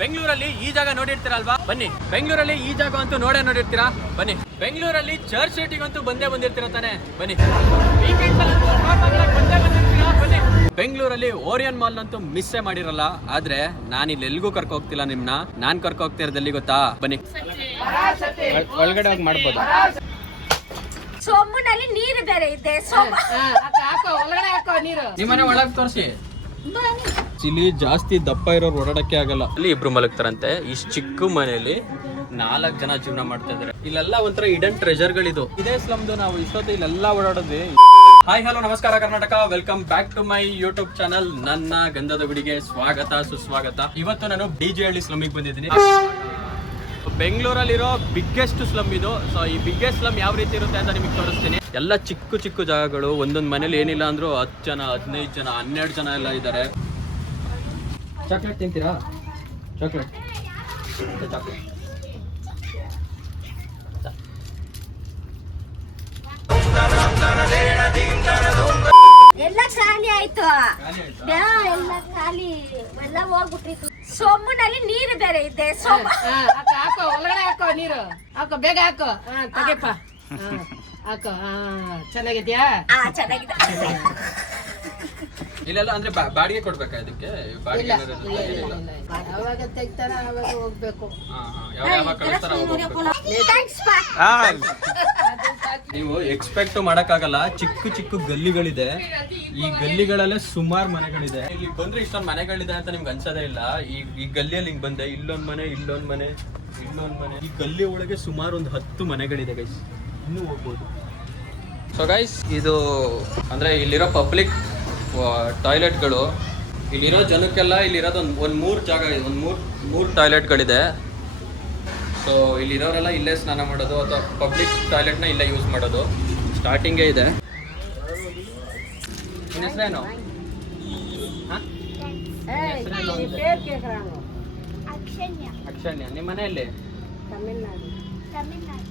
ಬೆಂಗಳೂರಲ್ಲಿ ಈ ಜಾಗ ನೋಡಿರ್ತೀರಲ್ವಾ, ಬನ್ನಿ. ಬೆಂಗಳೂರಲ್ಲಿ ಈ ಜಾಗ ಅಂತೂ ನೋಡಿರ್ತೀರಾ, ಬನ್ನಿ. ಬೆಂಗಳೂರಲ್ಲಿ ಚರ್ಚ್ ಸಿಟಿಗಂತೂ ಬಂದೇ ಬಂದಿರ್ತೀರ ತಾನೆ, ಬನ್ನಿ. ಬನ್ನಿ. ಬೆಂಗಳೂರಲ್ಲಿ ಓರಿಯನ್ ಮಾಲ್ ಅಂತೂ ಮಿಸ್ಸೇ ಮಾಡಿರಲ್ಲ. ಆದ್ರೆ ನಾನು ಇಲ್ಲಿ ಎಲ್ಗೂ ಕರ್ಕೊ ಹೋಗ್ತಿಲ್ಲ ನಿಮ್ನ. ನಾನ್ ಕರ್ಕೊ ಹೋಗ್ತಾ ಇರೋದಲ್ಲಿ ಗೊತ್ತಾ, ಬನ್ನಿ. ಒಳಗಡೆ ಹೋಗಿ ಮಾಡ್ಬೋದು. ಸೊಮ್ಮಿನಲ್ಲಿ ನೀರು ಬೇರೆ ಇದೆ. ನಿಮ್ಮನೆ ಒಳಗೆ ತೋರಿಸಿ. ಇಲ್ಲಿ ಜಾಸ್ತಿ ದಪ್ಪ ಇರೋರು ಓಡಾಡಕ್ಕೆ ಆಗಲ್ಲ. ಅಲ್ಲಿ ಇಬ್ರು ಮಲಗ್ತಾರಂತೆ. ಇಷ್ಟು ಚಿಕ್ಕ ಮನೆಯಲ್ಲಿ 4 ಜನ ಜೀವನ ಮಾಡ್ತಾ ಇದಾರೆ. ಇಲ್ಲೆಲ್ಲ ಒಂಥರ ಹಿಡನ್ ಟ್ರೆಜರ್ಗಳಿದು. ಇದೇ ಸ್ಲಮ್ದು ನಾವು ಇಷ್ಟೊತ್ತು ಇಲ್ಲೆಲ್ಲ ಓಡಾಡೋದ್ವಿ. ಹಾಯ್ ಹಲೋ ನಮಸ್ಕಾರ Karnataka, welcome back to my YouTube channel. ನನ್ನ ಗಂಧದ ಗುಡಿಗೆ ಸ್ವಾಗತ ಸುಸ್ವಾಗತ. ಇವತ್ತು ನಾನು ಡಿಜೆಹಳ್ಳಿ ಸ್ಲಮ್ಮಿಗೆ ಬಂದಿದ್ದೀನಿ. ಬೆಂಗಳೂರಲ್ಲಿರೋ ಬಿಗ್ಗೆಸ್ಟ್ ಸ್ಲಮ್ ಇದು. ಸೊ ಈ ಬಿಗ್ಗೆಸ್ಟ್ ಸ್ಲಮ್ ಯಾವ ರೀತಿ ಇರುತ್ತೆ ಅಂತ ನಿಮಗೆ ತೋರಿಸ್ತೀನಿ. ಎಲ್ಲ ಚಿಕ್ಕ ಚಿಕ್ಕ ಜಾಗಗಳು. ಒಂದೊಂದು ಮನೇಲಿ ಏನಿಲ್ಲ ಅಂದ್ರೂ 10 ಜನ 15 ಜನ 12 ಜನ ಎಲ್ಲ ಇದ್ದಾರೆ. ಚಾಕ್ಲೇಟ್ ತಿಂತೀರಾ? ಚಾಕ್ಲೇಟ್ ಎಲ್ಲ ಖಾಲಿ ಆಯ್ತು. ಎಲ್ಲ ಖಾಲಿ, ಎಲ್ಲ ಹೋಗ್ಬಿಟ್ರಿ. ಸೊಮ್ಮಿನಲ್ಲಿ ನೀರು ಬೇರೆ ಇದೆ. ಹಾಕೋ, ಒಳಗಡೆ ಹಾಕೋ, ನೀರು ಹಾಕೋ, ಬೇಗ ಹಾಕೋ. ತಗೆಪ್ಪ, ಹಾಕೋ. ಚೆನ್ನಾಗಿದ್ಯಾ? ಚೆನ್ನಾಗಿದೆ. ಇಲ್ಲೆಲ್ಲ ಅಂದ್ರೆ ಬಾಡಿಗೆ ಕೊಡ್ಬೇಕಾ ಇದಕ್ಕೆ? ಅವಾಗ ತೆಗ್ತಾರ, ಅವಾಗ ಹೋಗ್ಬೇಕು. ನೀವು ಎಕ್ಸ್ಪೆಕ್ಟ್ ಮಾಡಕ್ಕಾಗಲ್ಲ. ಚಿಕ್ಕ ಚಿಕ್ಕ ಗಲ್ಲಿಗಳಿದೆ. ಈ ಗಲ್ಲಿಗಳಲ್ಲೇ ಸುಮಾರು ಮನೆಗಳಿದೆ. ಇಲ್ಲಿ ಬಂದ್ರೆ ಇಷ್ಟೊಂದು ಮನೆಗಳಿದೆ ಅಂತ ನಿಮ್ಗೆ ಅನ್ಸೋದೇ ಇಲ್ಲ. ಈ ಗಲ್ಲಿಯಲ್ಲಿ ಹಿಂಗ್ ಬಂದೆ, ಇಲ್ಲೊಂದ್ ಮನೆ, ಇಲ್ಲೊಂದ್ ಮನೆ, ಇಲ್ಲೊಂದ್ ಮನೆ. ಈ ಗಲ್ಲಿ ಒಳಗೆ ಸುಮಾರು ಒಂದು 10 ಮನೆಗಳಿದೆ ಗೈಸ್. ಇನ್ನೂ ಹೋಗ್ಬೋದು. ಸೊ ಗೈಸ್, ಇದು ಅಂದ್ರೆ ಇಲ್ಲಿರೋ ಪಬ್ಲಿಕ್ ಟಾಯ್ಲೆಟ್ಗಳು. ಇಲ್ಲಿರೋ ಜನಕ್ಕೆಲ್ಲ ಇಲ್ಲಿರೋದು ಒಂದು 3 ಜಾಗ ಇದೆ. ಒಂದು 3 ಟಾಯ್ಲೆಟ್ಗಳಿದೆ. ಸೊ ಇಲ್ಲಿರೋರೆಲ್ಲ ಇಲ್ಲೇ ಸ್ನಾನ ಮಾಡೋದು ಅಥವಾ ಪಬ್ಲಿಕ್ ಟಾಯ್ಲೆಟ್ನ ಇಲ್ಲೇ ಯೂಸ್ ಮಾಡೋದು. ಸ್ಟಾರ್ಟಿಂಗೇ ಇದೆ. ನಿನ್ನ ಹೆಸರೇನು? ಅಕ್ಷಣ್ಯ. ನಿಮ್ಮ ಮನೆಯಲ್ಲಿ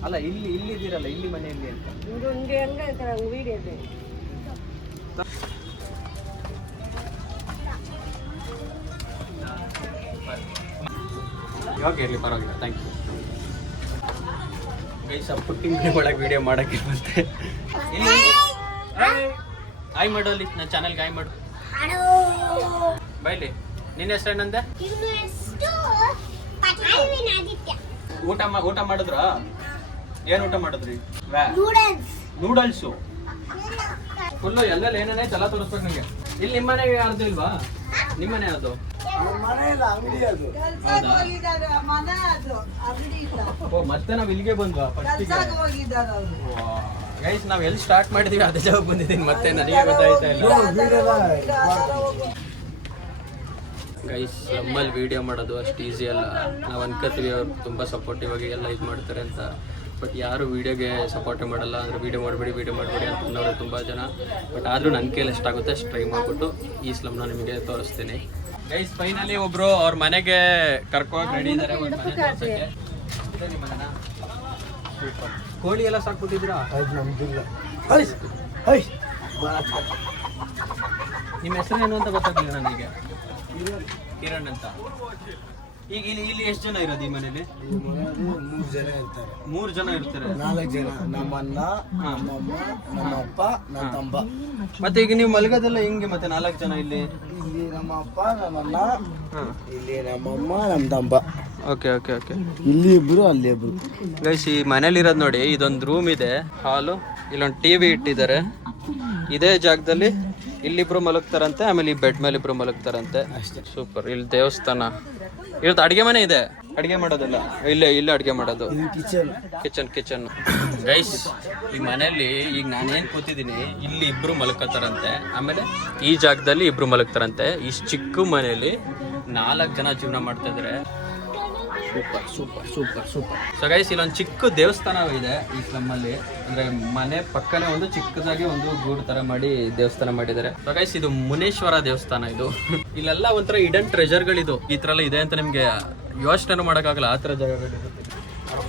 ಅಲ್ಲ, ಇಲ್ಲಿದ್ದೀರಲ್ಲ, ಇಲ್ಲಿ ಮನೆಯಲ್ಲಿ ಅಂತ. ಇವಾಗ ಇರಲಿ, ಪರವಾಗಿಲ್ಲ, ಥ್ಯಾಂಕ್ ಯು ಗೈಸ್. ಪುಟ್ಟಿಂಗ್ ಒಳಗೆ ವಿಡಿಯೋ ಮಾಡೋಕ್ಕೆ ಬಂತೆ. ಆಯ್ ಮಾಡು ಅಲ್ಲಿ, ನನ್ನ ಚಾನಲ್ಗೆ ಆಯ್ ಮಾಡು. ಬೈಲಿ. ನಿನ್ನ ಹೆಸರು ಏನಂದೆ? ಊಟ ಮಾಡಿದ್ರಾ? ಏನು ಊಟ ಮಾಡಿದ್ರಿ? Noodles full. ಎಲ್ಲೆಲ್ಲ ಏನೇನೇ ಎಲ್ಲ ತೋರಿಸ್ಬೇಕು ನನಗೆ. ಇಲ್ಲಿ ನಿಮ್ಮ ಮನೆಗೆ ಯಾರ್ದು ಇಲ್ವಾ? ನಿಮ್ಮ ಮನೆ ಯಾವುದು? ಮತ್ತೆ ನಾವ್ ಇಲ್ಲಿಗೆ ಬಂದ್ವಾ? ಗೈಸ್, ನಾವ್ ಎಲ್ಲಿ ಸ್ಟಾರ್ಟ್ ಮಾಡಿದೀವಿ ಅದೇ ಜಾಗ ಬಂದಿದ್ದೀನಿ. ಮತ್ತೆ ನನಗೆ ಗೊತ್ತಾಯ್ತಾ ಇಲ್ಲ ಗೈಸ್. ನಮ್ಮಲ್ಲಿ ವಿಡಿಯೋ ಮಾಡೋದು ಅಷ್ಟು ಈಸಿ ಅಲ್ಲ. ನಾವು ಅನ್ಕೋತೀವಿ ಅವ್ರು ತುಂಬ ಸಪೋರ್ಟಿವ್ ಆಗಿ ಎಲ್ಲ ಇದು ಮಾಡ್ತಾರೆ ಅಂತ. ಬಟ್ ಯಾರು ವೀಡಿಯೋಗೆ ಸಪೋರ್ಟೇ ಮಾಡಲ್ಲ. ಅಂದರೆ ವೀಡಿಯೋ ಮಾಡಬೇಡಿ ಅಂತ ಅನ್ನೋರು ತುಂಬ ಜನ. ಬಟ್ ಆದರೂ ನನ್ನ ಕೈಲಿ ಎಷ್ಟಾಗುತ್ತೆ ಅಷ್ಟು ಟ್ರೈ ಮಾಡಿಬಿಟ್ಟು ಈ ಸ್ಲಮ್ನ ನಿಮಗೆ ತೋರಿಸ್ತೀನಿ ಗೈಸ್. ಫೈನಲಿ ಒಬ್ರು ಅವ್ರ ಮನೆಗೆ ಕರ್ಕೊಂಡು ರೆಡಿ ಇದ್ದಾರೆ. ಕೋಳಿ ಎಲ್ಲ ಸಾಕ್ಬಿಟ್ಟಿದ್ದೀರಾ? ನಿಮ್ಮ ಹೆಸರು ಏನು ಅಂತ ಗೊತ್ತಾಗಲಿಲ್ಲ ನನಗೆ. ಕಿರಣ್ ಅಂತ. ಈಗ ಇಲ್ಲಿ ಎಷ್ಟು ಜನ ಇರೋದು ಈ ಮನೇಲಿ? 3 ಜನ ಇರ್ತಾರೆ. 3 ಜನ ಇರ್ತಾರೆ. 4 ಜನ. ನಮ್ಮಣ್ಣ, ನಮ್ಮಮ್ಮ, ನಮ್ಮಪ್ಪ, ನನ್ನ ತಂಬ. ಮತ್ತೆ ಈಗ ನೀವು ಮಲಗೋದೆಲ್ಲ ಹಿಂಗೆ? ಮತ್ತೆ 4 ಜನ ಇಲ್ಲಿ ನಮ್ಮಪ್ಪ, ನಮ್ಮಣ್ಣ, ಇಲ್ಲಿ ನಮ್ಮಮ್ಮ, ನಮ್ಮ ತಂಬ. Okay okay okay. ಇಲ್ಲಿ ಇಬ್ರು, ಅಲ್ಲಿ ಇಬ್ರು. ಗೈಸ್, ಈ ಮನೇಲಿ ಇರೋದು ನೋಡಿ, ಇದೊಂದು ರೂಮ್ ಇದೆ, ಹಾಲು. ಇಲ್ಲೊಂದು ಟಿವಿ ಇಟ್ಟಿದ್ದಾರೆ. ಇದೇ ಜಾಗದಲ್ಲಿ ಇಲ್ಲಿಬ್ರು ಮಲಗ್ತಾರಂತೆ. ಆಮೇಲೆ ಈ ಬೆಡ್ ಮೇಲೆ ಇಬ್ರು ಮಲಗ್ತಾರಂತೆ. ಅಷ್ಟೇ. ಸೂಪರ್. ಇಲ್ಲಿ ದೇವಸ್ಥಾನ ಇವತ್ತು. ಅಡುಗೆ ಮನೆ ಇದೆ. ಅಡುಗೆ ಮಾಡೋದಲ್ಲ, ಇಲ್ಲೇ ಅಡುಗೆ ಮಾಡೋದು. Kitchen guys. ಈ ಮನೆಯಲ್ಲಿ ಈಗ ನಾನೇನು ಕೂತಿದ್ದೀನಿ, ಇಲ್ಲಿ ಇಬ್ರು ಮಲಗ್ತಾರಂತೆ. ಆಮೇಲೆ ಈ ಜಾಗದಲ್ಲಿ ಇಬ್ರು ಮಲಗ್ತಾರಂತೆ. ಇಷ್ಟು ಚಿಕ್ಕ ಮನೆಯಲ್ಲಿ 4 ಜನ ಜೀವನ ಮಾಡ್ತಾ ಇದ್ದಾರೆ. ಸೂಪರ್. ಸೊ ಗೈಸ್, ಇಲ್ಲೊಂದು ಚಿಕ್ಕ ದೇವಸ್ಥಾನ ಇದೆ ಈ ಸ್ಲಮ್ಮಲ್ಲಿ. ಅಂದ್ರೆ ಮನೆ ಪಕ್ಕನೇ ಒಂದು ಚಿಕ್ಕದಾಗಿ ಒಂದು ಗೂಡು ತರ ಮಾಡಿ ದೇವಸ್ಥಾನ ಮಾಡಿದ್ದಾರೆ. ಸೊ ಗೈಸ್, ಇದು ಮುನೇಶ್ವರ ದೇವಸ್ಥಾನ ಇದು. ಇಲ್ಲೆಲ್ಲ ಒಂಥರ ಹಿಡನ್ ಟ್ರೆಜರ್ಗಳಿದು. ಈ ತರ ಎಲ್ಲ ಇದೆ ಅಂತ ನಿಮ್ಗೆ ಯೋಚನೆ ಮಾಡೋಕ್ಕಾಗಲ್ಲ. ಆ ತರ ಜಾಗಗಳಿದೆ.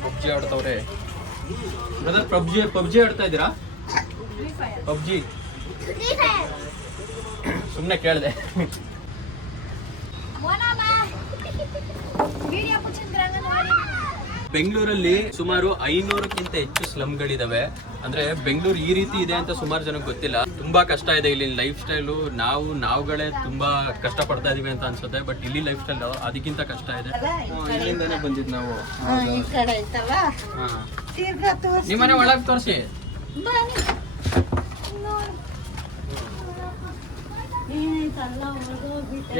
ಪಬ್ಜಿ ಆಡ್ತವ್ರೆ. ಬ್ರದರ್, ಪಬ್ಜಿ ಆಡ್ತಾ ಇದ್ದೀರಾ? ಪಬ್ಜಿ ಸುಮ್ಮನೆ ಕೇಳಿದೆ. ಬೆಂಗಳೂರಲ್ಲಿ ಸುಮಾರು 500ಕ್ಕಿಂತ ಹೆಚ್ಚು ಸ್ಲಮ್ಗಳಿದಾವೆ. ಅಂದ್ರೆ ಬೆಂಗಳೂರು ಈ ರೀತಿ ಇದೆ ಅಂತ ಸುಮಾರು ಜನಕ್ಕೆ ಗೊತ್ತಿಲ್ಲ. ತುಂಬಾ ಕಷ್ಟ ಇದೆ ಇಲ್ಲಿ ಲೈಫ್ ಸ್ಟೈಲು. ನಾವುಗಳೇ ತುಂಬಾ ಕಷ್ಟ ಪಡ್ತಾ ಇದೀವಿ ಅಂತ ಅನ್ಸುತ್ತೆ, ಬಟ್ ಇಲ್ಲಿ ಲೈಫ್ ಸ್ಟೈಲ್ ಅದಕ್ಕಿಂತ ಕಷ್ಟ ಇದೆ. ಇಲ್ಲಿಂದಾನೆ ಬಂದಿದ್ ನಾವು. ಈ ಕಡೆ ಐತಲ್ಲ ನಿಮ್ಮನೆ ಒಳಗೆ ತೋರಿಸಿ.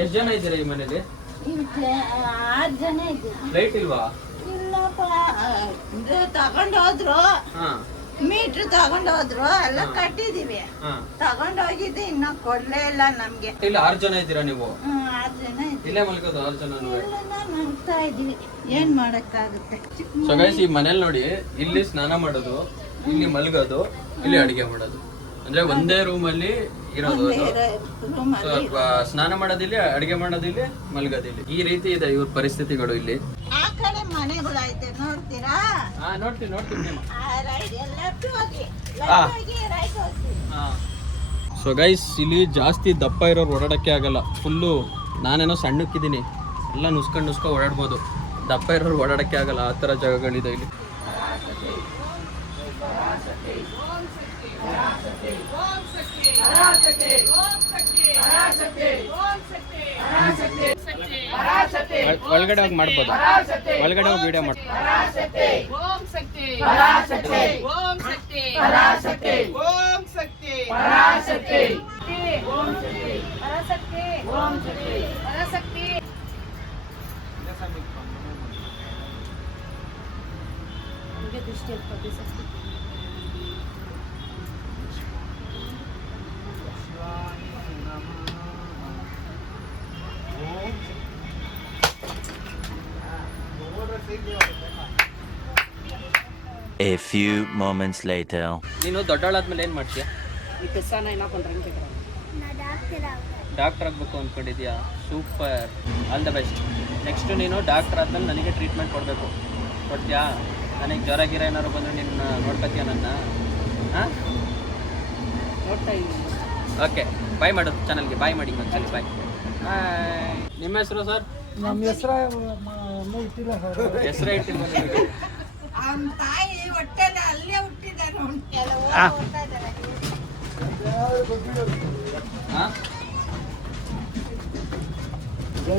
ಎಷ್ಟು ಜನ ಇದ್ದೀರಾ ಈ ಮನೇಲಿ? 6 ಜನ ಇದ್ದೀವಿ. ಲೈಟ್ ಇಲ್ವಾ? ಇಲ್ಲಪ್ಪ, ಇದು ತಗೊಂಡೋದ್ರು, ಮೀಟ್ರ್ ತಗೊಂಡೋದ್ರು, ಎಲ್ಲ ಕಟ್ಟಿದೀವಿ. ತಗೊಂಡೋಗಿದ್ದು ಇನ್ನ ಕೊಡ್ಲೇ ಇಲ್ಲ ನಮ್ಗೆ. ಇಲ್ಲಿ 6 ಜನ ಇದ್ದೀರಾ ನೀವು? 6 ಜನ ಇದ್ದೀವಿ. ಇಲ್ಲೇ ಮಲ್ಕೋದು 6 ಜನ? ಮಲ್ತಾ ಇದೀವಿ, ಏನ್ ಮಾಡಕ್ಕಾಗುತ್ತೆ. ಸೊ ಗೈಸ್, ಈ ಮನೇಲಿ ನೋಡಿ, ಇಲ್ಲಿ ಸ್ನಾನ ಮಾಡೋದು, ಇಲ್ಲಿ ಮಲ್ಗೋದು, ಇಲ್ಲಿ ಅಡಿಗೆ ಮಾಡೋದು. ಅಂದ್ರೆ ಒಂದೇ ರೂಮ್ ಅಲ್ಲಿ ಇರೋದು. ಸ್ನಾನ ಮಾಡೋದಿಲ್ಲಿ, ಅಡಿಗೆ ಮಾಡೋದಿಲ್ಲಿ, ಮಲ್ಗೋದಿಲ್ಲಿ. ಈ ರೀತಿ ಇದೆ ಇವ್ರ ಪರಿಸ್ಥಿತಿಗಳು ಇಲ್ಲಿ. ಆ ಕಡೆ ಮನೆಗಳು ಐತೆ, ನೋಡ್ತೀರಾ? ನೋಡ್ತೀನಿ. ಸೊ ಗೈಸ್, ಇಲ್ಲಿ ಜಾಸ್ತಿ ದಪ್ಪ ಇರೋರು ಓಡಾಡಕ್ಕೆ ಆಗಲ್ಲ. ಫುಲ್ಲು ನಾನೇನೋ ಸಣ್ಣಕ್ಕಿದ್ದೀನಿ, ಎಲ್ಲ ನುಸ್ಕೊಂಡು ಓಡಾಡ್ಬೋದು. ದಪ್ಪ ಇರೋರು ಓಡಾಡಕ್ಕೆ ಆಗಲ್ಲ, ಆ ಥರ ಜಾಗಗಳಿದೆ ಇಲ್ಲಿ. ಒಳಗಡೆ ಹೋಗಿ ಮಾಡ್ಬೋದು, ಒಳಗಡೆ ಹೋಗಿ ವಿಡಿಯೋ ಮಾಡ್ಬೋದು. A few moments later. ನೀನು ದೊಡ್ಡವಳಾದ್ಮೇಲೆ ಏನು ಮಾಡ್ತೀಯಾ? ಡಾಕ್ಟರ್ ಆಗಬೇಕು ಅಂದ್ಕೊಂಡಿದ್ಯಾ? Super, all the best. Next ನೀನು ಡಾಕ್ಟರ್ ಆದ್ಮೇಲೆ ನನಗೆ ಟ್ರೀಟ್ಮೆಂಟ್ ಕೊಡಬೇಕು. ಕೊಡ್ತೀಯಾ? ನನಗೆ ಜ್ವರ ಗಿರ ಏನಾದ್ರು ಬಂದರೆ ನಿನ್ನ ನೋಡ್ಕೊತೀಯ ನನ್ನ? ಹಾಂ, ಓಕೆ. ಬಾಯ್ ಮಾಡೋದು ಚಾನಲ್ಗೆ, ಬಾಯ್ ಮಾಡಿ ಒಂದ್ಸಲಿ. ಬಾಯ್. ನಿಮ್ಮ ಹೆಸರು ಸರ್? ನಮ್ಮ ಹೆಸರೇ ಇಟ್ಟಿಲ್ಲ ನಿಮಗೆ? ತಾಯಿ ಹೊಟ್ಟೆಲ್ಲ ಅಲ್ಲೇ ಹುಟ್ಟಿದ್ದಾರೆ.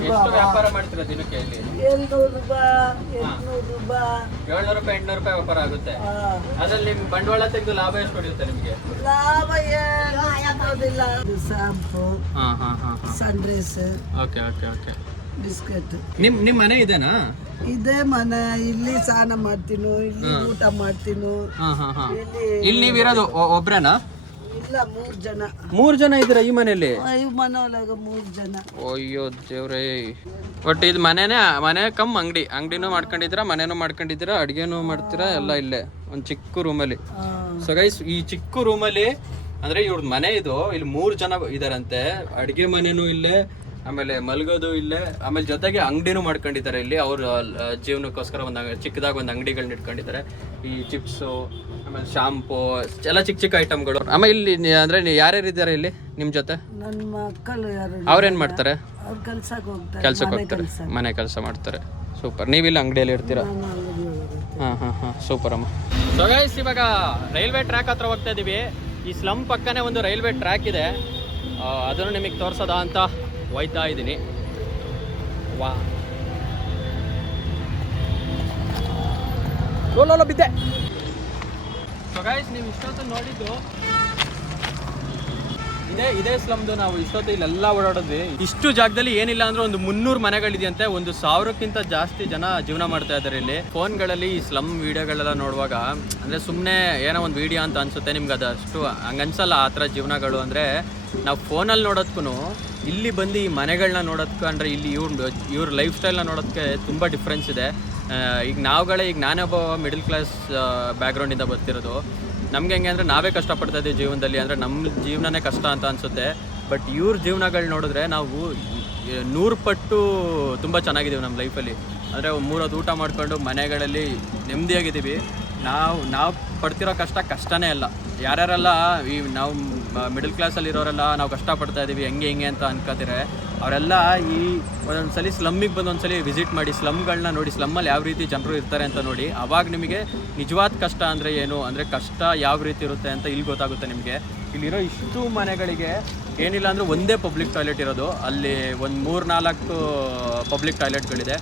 ಎಷ್ಟು ವ್ಯಾಪಾರ ಮಾಡ್ತೀರಾ ದಿನಕ್ಕೆ ಇಲ್ಲಿ? 700 ರೂಪಾಯಿ 700 ರೂಪಾಯಿ 800 ರೂಪಾಯಿ ವ್ಯಾಪಾರ ಆಗುತ್ತೆ. ಅದ್ರಲ್ಲಿ ನಿಮ್ ಬಂಡವಾಳ ತೆಗೆದು ಲಾಭ ಎಷ್ಟು ಹೊಡೆಯುತ್ತೆ ನಿಮ್ಗೆ? ಲಾಭ ಏನಾಗೋದಿಲ್ಲ. Shampoo, sunrise, okay okay okay. Biscuit. ನಿಮ್ ಮನೆ ಇದೆನಾ? ಇದೇ ಮನೆ. ಇಲ್ಲಿ ಸ್ನಾನ ಮಾಡ್ತೀನೋ, ಇಲ್ಲಿ ಊಟ ಮಾಡ್ತೀನೋ. ಇಲ್ಲಿ ನೀವಿರೋದು ಒಬ್ರೇನಾ? ಇಲ್ಲ, 3 ಜನ. 3 ಜನ ಇದ್ದೀರಾ ಈ ಮನೆಯಲ್ಲಿ? ಈ ಮನೆ ಒಳಗ 3 ಜನ. ಅಯ್ಯೋ ದೇವ್ರೇ. ಒಟ್ಟು ಇದು ಮನೆ ಕಮ್ ಅಂಗಡಿನೂ ಮಾಡ್ಕೊಂಡಿದ್ದೀರಾ, ಮನೆನೂ ಮಾಡ್ಕೊಂಡಿದ್ದೀರಾ, ಅಡುಗೆನೂ ಮಾಡ್ತೀರಾ, ಎಲ್ಲ ಇಲ್ಲೇ ಒಂದು ಚಿಕ್ಕ ರೂಮಲ್ಲಿ. ಸೊ ಗೈಸ್, ಈ ಚಿಕ್ಕ ರೂಮಲ್ಲಿ ಅಂದ್ರೆ ಇವ್ರದ್ದು ಮನೆ ಇದು. ಇಲ್ಲಿ 3 ಜನ ಇದಾರಂತೆ. ಅಡುಗೆ ಮನೆನೂ ಇಲ್ಲೇ, ಆಮೇಲೆ ಮಲ್ಗೋದು ಇಲ್ಲೇ, ಆಮೇಲೆ ಜೊತೆಗೆ ಅಂಗಡಿನೂ ಮಾಡ್ಕೊಂಡಿದ್ದಾರೆ ಇಲ್ಲಿ. ಅವ್ರ ಜೀವನಕ್ಕೋಸ್ಕರ ಚಿಕ್ಕದಾಗಿ ಒಂದು ಅಂಗಡಿಗಳನ್ನ ಇಟ್ಕೊಂಡಿದ್ದಾರೆ. ಈ ಚಿಪ್ಸು, ಆಮೇಲೆ ಶಾಂಪು, ಎಲ್ಲ ಚಿಕ್ಕ ಚಿಕ್ಕ ಐಟಮ್ಗಳು. ಆಮೇಲೆ ಇಲ್ಲಿ ಅಂದ್ರೆ ಯಾರ್ಯಾರು ಇದ್ದಾರೆ ಇಲ್ಲಿ ನಿಮ್ಮ ಜೊತೆ? ನನ್ನ ಮಕ್ಕಳು ಯಾರು? ಅವ್ರೇನ್ ಮಾಡ್ತಾರೆ? ಅವ್ರು ಕೆಲ್ಸಕ್ಕೆ ಹೋಗ್ತಾರೆ, ಮನೆ ಕೆಲಸ ಮಾಡ್ತಾರೆ. ಸೂಪರ್. ನೀವಿಲ್ಲ ಅಂಗಡಿಯಲ್ಲಿ ಇರ್ತೀರಾ? ಹಾಂ, ಸೂಪರ್ ಅಮ್ಮ. ಸೊ ಗೈಸ್, ಇವಾಗ ರೈಲ್ವೆ ಟ್ರ್ಯಾಕ್ ಹತ್ರ ಹೋಗ್ತಾ ಇದೀವಿ. ಈ ಸ್ಲಮ್ ಪಕ್ಕನೇ ಒಂದು ರೈಲ್ವೆ ಟ್ರ್ಯಾಕ್ ಇದೆ, ಅದನ್ನು ನಿಮಗೆ ತೋರಿಸೋದಾ ಅಂತ ಹೋಯ್ತಾ ಇದ್ದೀನಿ. ವಾ, ಬಿದ್ದೆ. ಸೊ ಗೈಸ್, ನೀವು ಇಷ್ಟೊತ್ತು ನೋಡಿದ್ದು ಇದೇ ಸ್ಲಮ್ದು. ನಾವು ಇಷ್ಟೊತ್ತು ಇಲ್ಲೆಲ್ಲ ಓಡಾಡಿದ್ವಿ. ಇಷ್ಟು ಜಾಗದಲ್ಲಿ ಏನಿಲ್ಲ ಅಂದ್ರೆ ಒಂದು 300 ಮನೆಗಳಿದೆಯಂತೆ. 1000ಕ್ಕಿಂತ ಜಾಸ್ತಿ ಜನ ಜೀವನ ಮಾಡ್ತಾ ಇದ್ದಾರೆ ಇಲ್ಲಿ. ಫೋನ್ಗಳಲ್ಲಿ ಈ ಸ್ಲಮ್ ವಿಡಿಯೋಗಳೆಲ್ಲ ನೋಡುವಾಗ ಅಂದ್ರೆ ಸುಮ್ಮನೆ ಏನೋ ಒಂದು ವಿಡಿಯೋ ಅಂತ ಅನ್ಸುತ್ತೆ ನಿಮ್ಗೆ. ಅದಷ್ಟು ಹಂಗನ್ಸಲ್ಲ ಆ ಥರ ಜೀವನಗಳು. ಅಂದರೆ ನಾವು ಫೋನಲ್ಲಿ ನೋಡೋದಕ್ಕೂ ಇಲ್ಲಿ ಬಂದು ಈ ಮನೆಗಳನ್ನ ನೋಡೋದಕ್ಕೆ, ಅಂದರೆ ಇಲ್ಲಿ ಇವ್ರ ಲೈಫ್ ಸ್ಟೈಲ್ನ ನೋಡೋದಕ್ಕೆ ತುಂಬ ಡಿಫ್ರೆನ್ಸ್ ಇದೆ. ಈಗ ನಾನೇ ಒಬ್ಬ ಮಿಡಲ್ ಕ್ಲಾಸ್ ಬ್ಯಾಕ್ಗ್ರೌಂಡಿಂದ ಬರ್ತಿರೋದು. ನಮ್ಗೆ ಹೆಂಗೆ ಅಂದರೆ ನಾವೇ ಕಷ್ಟಪಡ್ತಾ ಇದ್ದೀವಿ ಜೀವನದಲ್ಲಿ. ಅಂದರೆ ನಮ್ಮ ಜೀವನನೇ ಕಷ್ಟ ಅಂತ ಅನಿಸುತ್ತೆ. ಬಟ್ ಇವ್ರ ಜೀವನಗಳು ನೋಡಿದ್ರೆ ನಾವು 100 ಪಟ್ಟು ತುಂಬ ಚೆನ್ನಾಗಿದ್ದೀವಿ ನಮ್ಮ ಲೈಫಲ್ಲಿ. ಅಂದರೆ 3 ಹೊತ್ತು ಊಟ ಮಾಡಿಕೊಂಡು ಮನೆಗಳಲ್ಲಿ ನೆಮ್ಮದಿಯಾಗಿದ್ದೀವಿ. ನಾವು ಪಡ್ತಿರೋ ಕಷ್ಟನೇ ಅಲ್ಲ. ಯಾರ್ಯಾರೆಲ್ಲ ನಾವು ಮಿಡಲ್ ಕ್ಲಾಸಲ್ಲಿ ಇರೋರೆಲ್ಲ ನಾವು ಕಷ್ಟಪಡ್ತಾ ಇದ್ದೀವಿ ಹೆಂಗೆ ಹಿಂಗೆ ಅಂತ ಅನ್ಕೋತಾರೆ. ಅವರೆಲ್ಲ ಈ ಒಂದೊಂದ್ಸಲಿ ಸ್ಲಮ್ಮಿಗೆ ಬಂದು ಒಂದ್ಸಲಿ ವಿಸಿಟ್ ಮಾಡಿ, ಸ್ಲಮ್ಗಳನ್ನ ನೋಡಿ, ಸ್ಲಮ್ಮಲ್ಲಿ ಯಾವ ರೀತಿ ಜನರು ಇರ್ತಾರೆ ಅಂತ ನೋಡಿ. ಆವಾಗ ನಿಮಗೆ ನಿಜವಾದ ಕಷ್ಟ ಅಂದರೆ ಏನು, ಅಂದರೆ ಕಷ್ಟ ಯಾವ ರೀತಿ ಇರುತ್ತೆ ಅಂತ ಇಲ್ಲಿ ಗೊತ್ತಾಗುತ್ತೆ ನಿಮಗೆ. ಇಲ್ಲಿರೋ ಇಷ್ಟು ಮನೆಗಳಿಗೆ ಏನಿಲ್ಲ ಅಂದರೆ ಒಂದೇ ಪಬ್ಲಿಕ್ ಟಾಯ್ಲೆಟ್ ಇರೋದು. ಅಲ್ಲಿ ಒಂದು 3-4 ಪಬ್ಲಿಕ್ ಟಾಯ್ಲೆಟ್ಗಳಿದೆ.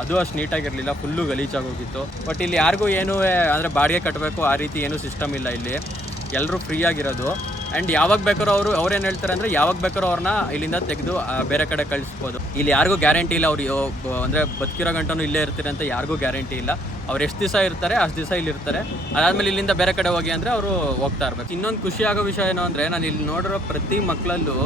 ಅದು ಅಷ್ಟು ನೀಟಾಗಿರಲಿಲ್ಲ, ಫುಲ್ಲು ಗಲೀಜಾಗೋಗಿತ್ತು. ಬಟ್ ಇಲ್ಲಿ ಯಾರಿಗೂ ಏನೂ ಅಂದರೆ ಬಾಡಿಗೆ ಕಟ್ಟಬೇಕು ಆ ರೀತಿ ಏನೂ ಸಿಸ್ಟಮ್ ಇಲ್ಲ. ಇಲ್ಲಿ ಎಲ್ಲರೂ ಫ್ರೀಯಾಗಿರೋದು. ಆ್ಯಂಡ್ ಯಾವಾಗ ಬೇಕಾದ್ರೂ ಅವ್ರೇನು ಹೇಳ್ತಾರೆ ಅಂದರೆ ಯಾವಾಗ ಬೇಕಾದ್ರೂ ಅವ್ರನ್ನ ಇಲ್ಲಿಂದ ತೆಗೆದು ಬೇರೆ ಕಡೆ ಕಳಿಸ್ಬೋದು. ಇಲ್ಲಿ ಯಾರಿಗೂ ಗ್ಯಾರಂಟಿ ಇಲ್ಲ ಅವ್ರು ಅಂದರೆ ಬದುಕಿರೋ ಗಂಟನೂ ಇಲ್ಲೇ ಇರ್ತಾರೆ ಅಂತ ಯಾರಿಗೂ ಗ್ಯಾರಂಟಿ ಇಲ್ಲ. ಅವ್ರು ಎಷ್ಟು ದಿವಸ ಇರ್ತಾರೆ ಅಷ್ಟು ದಿವಸ ಇಲ್ಲಿ ಇರ್ತಾರೆ. ಅದಾದಮೇಲೆ ಇಲ್ಲಿಂದ ಬೇರೆ ಕಡೆ ಹೋಗಿ ಅಂದರೆ ಅವರು ಹೋಗ್ತಾ ಇರ್ಬೇಕು. ಇನ್ನೊಂದು ಖುಷಿಯಾಗೋ ವಿಷಯ ಏನು ಅಂದರೆ, ನಾನು ಇಲ್ಲಿ ನೋಡಿರೋ ಪ್ರತಿ ಮಕ್ಕಳಲ್ಲೂ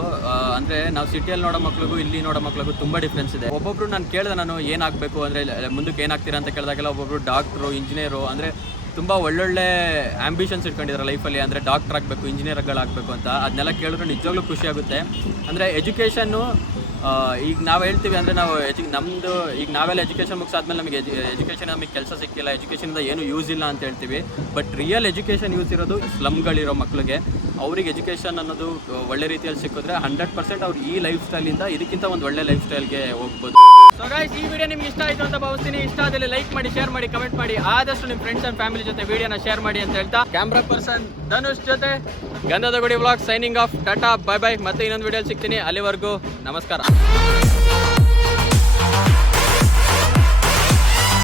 ಅಂದರೆ ನಾವು ಸಿಟಿಯಲ್ಲಿ ನೋಡೋ ಮಕ್ಳಿಗೂ ಇಲ್ಲಿ ನೋಡೋ ಮಕ್ಳಿಗೂ ತುಂಬ ಡಿಫ್ರೆನ್ಸ್ ಇದೆ. ಒಬ್ಬೊಬ್ರು ನಾನು ಕೇಳಿದೆ, ನಾನು ಏನಾಗಬೇಕು ಅಂದರೆ ಮುಂದಕ್ಕೆ ಏನಾಗ್ತೀರಾ ಅಂತ ಕೇಳಿದಾಗೆಲ್ಲ ಒಬ್ಬೊಬ್ರು ಡಾಕ್ಟ್ರು, ಇಂಜಿನಿಯರು, ಅಂದರೆ ತುಂಬ ಒಳ್ಳೊಳ್ಳೆ ಆ್ಯಂಬಿಷನ್ಸ್ ಇಟ್ಕೊಂಡಿದ್ದಾರೆ ಲೈಫಲ್ಲಿ. ಅಂದರೆ ಡಾಕ್ಟರ್ ಆಗಬೇಕು, ಇಂಜಿನಿಯರ್ಗಳಾಗಬೇಕು ಅಂತ. ಅದನ್ನೆಲ್ಲ ಕೇಳಿದ್ರೆ ನಿಜವಾಗ್ಲೂ ಖುಷಿಯಾಗುತ್ತೆ. ಅಂದರೆ ಎಜುಕೇಷನ್ನು ಈಗ ನಾವು ಹೇಳ್ತೀವಿ ಅಂದರೆ ನಾವು ನಮ್ಮದು ಈಗ ನಾವೆಲ್ಲ ಎಜುಕೇಷನ್ ಮುಗಿಸಾದ್ಮೇಲೆ ನಮಗೆ ಎಜುಕೇಷನ್ ನಮಗೆ ಕೆಲಸ ಸಿಕ್ಕಿಲ್ಲ, ಎಜುಕೇಷನಿಂದ ಏನೂ ಯೂಸ್ ಇಲ್ಲ ಅಂತ ಹೇಳ್ತೀವಿ. ಬಟ್ ರಿಯಲ್ ಎಜುಕೇಷನ್ ಯೂಸ್ ಇರೋದು ಸ್ಲಮ್ಗಳಿರೋ ಮಕ್ಕಳಿಗೆ. ಅವ್ರಿಗೆ ಎಜುಕೇಷನ್ ಅನ್ನೋದು ಒಳ್ಳೆ ರೀತಿಯಲ್ಲಿ ಸಿಕ್ಕಿದ್ರೆ 100% ಅವ್ರು ಈ ಲೈಫ್ ಸ್ಟೈಲಿಂದ ಇದಕ್ಕಿಂತ ಒಂದು ಒಳ್ಳೆ ಲೈಫ್ ಸ್ಟೈಲ್ಗೆ ಹೋಗ್ಬೋದು. ಸೊ ಗೈಸ್, ಈ ವಿಡಿಯೋ ನಿಮ್ಗೆ ಇಷ್ಟ ಆಯಿತು ಅಂತ ಭಾವಿಸ್ತೀನಿ. ಇಷ್ಟ ಆದಲ್ಲಿ ಲೈಕ್ ಮಾಡಿ, ಶೇರ್ ಮಾಡಿ, ಕಮೆಂಟ್ ಮಾಡಿ. ಆದಷ್ಟು ನಿಮ್ಮ ಫ್ರೆಂಡ್ಸ್ ಆ್ಯಂಡ್ ಫ್ಯಾಮಿಲಿ ಜೊತೆ ವಿಡಿಯೋನ ಶೇರ್ ಮಾಡಿ ಅಂತ ಹೇಳ್ತಾ, ಕ್ಯಾಮ್ರಾ ಪರ್ಸನ್ ಧನುಷ್ ಜೊತೆ ಗಂಧದ ಗುಡಿ vlog signing off. Tata, bye bye. ಮತ್ತೆ ಇನ್ನೊಂದು ವಿಡಿಯೋ ಸಿಗ್ತೀನಿ. ಅಲ್ಲಿವರೆಗೂ ನಮಸ್ಕಾರ.